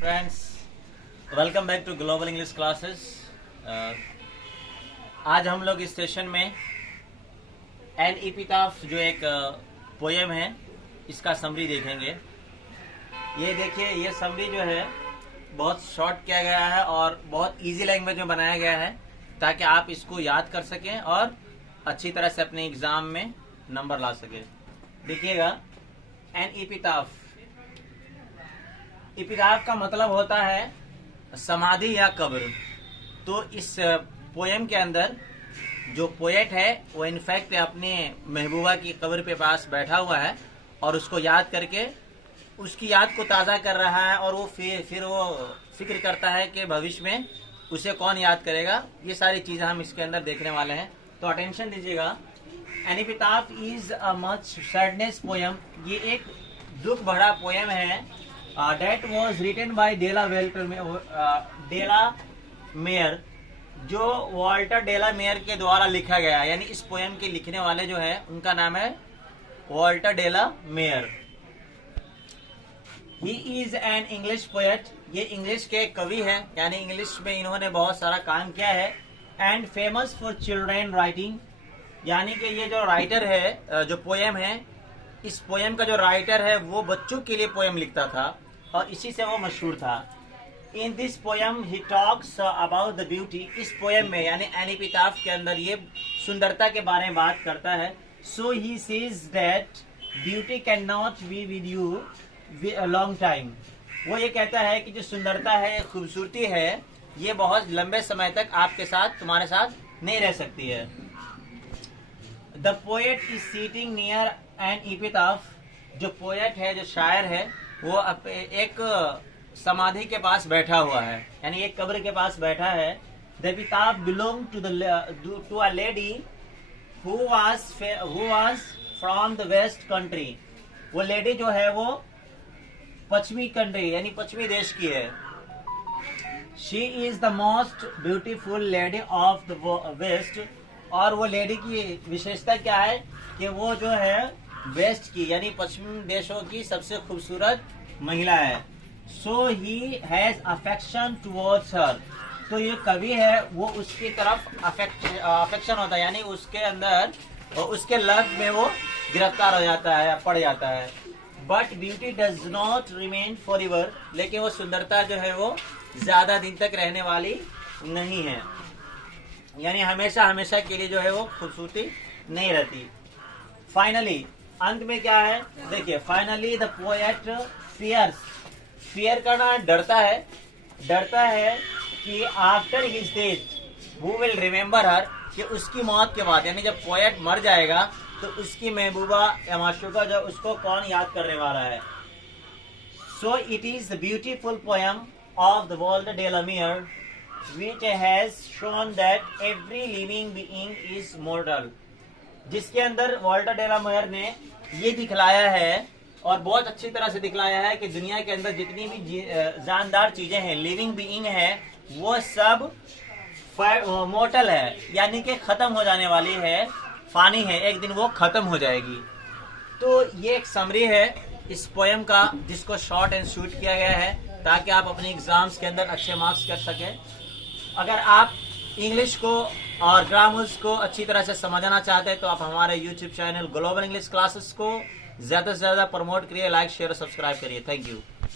Friends, welcome back to global English classes. आज हम लोग इस सेशन में एन एपिटाफ जो एक पोएम है इसका समरी देखेंगे। ये देखिए, ये समरी जो है बहुत शॉर्ट किया गया है और बहुत इजी लैंग्वेज में बनाया गया है ताकि आप इसको याद कर सकें और अच्छी तरह से अपने एग्जाम में नंबर ला सकें। देखिएगा, एन एपिटाफ, एपिटाफ का मतलब होता है समाधि या कब्र। तो इस पोएम के अंदर जो पोएट है वो इनफैक्ट अपने महबूबा की कब्र पे पास बैठा हुआ है और उसको याद करके उसकी याद को ताज़ा कर रहा है और वो फिर वो फिक्र करता है कि भविष्य में उसे कौन याद करेगा। ये सारी चीज़ें हम इसके अंदर देखने वाले हैं, तो अटेंशन दीजिएगा। An epitaph is a much sadness poem. ये एक दुख भरा पोएम है। That was written by de la Mare, जो वॉल्टर डेला मेयर के द्वारा लिखा गया। यानी इस पोएम के लिखने वाले जो है उनका नाम है Walter de la Mare. He is an English poet. ये इंग्लिश के कवि हैं, यानी इंग्लिश में इन्होंने बहुत सारा काम किया है। And famous for children writing, यानी कि ये जो राइटर है, जो पोएम है, इस पोएम का जो राइटर है वो बच्चों के लिए पोएम लिखता था और इसी से वो मशहूर था। In this poem he talks about the beauty. इस पोएम में यानी एन एपिटाफ के अंदर ये सुंदरता के बारे में बात करता है। So he says that beauty can not be with you a long time. वो ये कहता है कि जो सुंदरता है, खूबसूरती है, ये बहुत लंबे समय तक आपके साथ, तुम्हारे साथ नहीं रह सकती है। The poet is sitting near an epitaph. जो पोएट है, जो शायर है, वो एक समाधि के पास बैठा हुआ है, यानी एक कब्र के पास बैठा है। The epitaph belong to a lady who was from the west country. वो लेडी जो है वो पश्चिमी कंट्री यानी पश्चिमी देश की है। She is the most beautiful lady of the west. और वो लेडी की विशेषता क्या है कि वो जो है वेस्ट की यानी पश्चिमी देशों की सबसे खूबसूरत महिला है। So he has affection towards her. तो ये कवि है, वो उसकी तरफ अफेक्शन होता है, यानी उसके अंदर उसके लव में वो गिरफ्तार हो जाता है, पड़ जाता है। But beauty does not remain for ever. लेकिन वो सुंदरता जो है वो ज्यादा दिन तक रहने वाली नहीं है, यानी हमेशा हमेशा के लिए जो है वो खूबसूरती नहीं रहती। फाइनली, अंत में क्या है देखिए, फाइनली द पोएट फियर करना, डरता है कि after his death who will remember her, कि उसकी मौत के बाद, यानी जब पोएट मर जाएगा तो उसकी महबूबा या माशूका जो, उसको कौन याद करने वाला है। So it is the beautiful poem of the Walter de la Mare which has shown that every living being is mortal। जिसके अंदर वॉल्टर डेला मेयर ने ये दिखलाया है और बहुत अच्छी तरह से दिखलाया है कि दुनिया के अंदर जितनी भी जानदार चीजें हैं, लिविंग बीइंग है, वो सब मोर्टल है, यानी कि खत्म हो जाने वाली है, फानी है, एक दिन वो खत्म हो जाएगी। तो ये एक समरी है इस पोएम का, जिसको शॉर्ट एंड स्वीट किया गया है ताकि आप अपने एग्जाम्स के अंदर अच्छे मार्क्स कर सकें। अगर आप इंग्लिश को और ग्रामर्स को अच्छी तरह से समझना चाहते हैं तो आप हमारे YouTube channel global English classes को ज्यादा से ज्यादा प्रमोट करिए, लाइक, शेयर और सब्सक्राइब करिए। Thank you.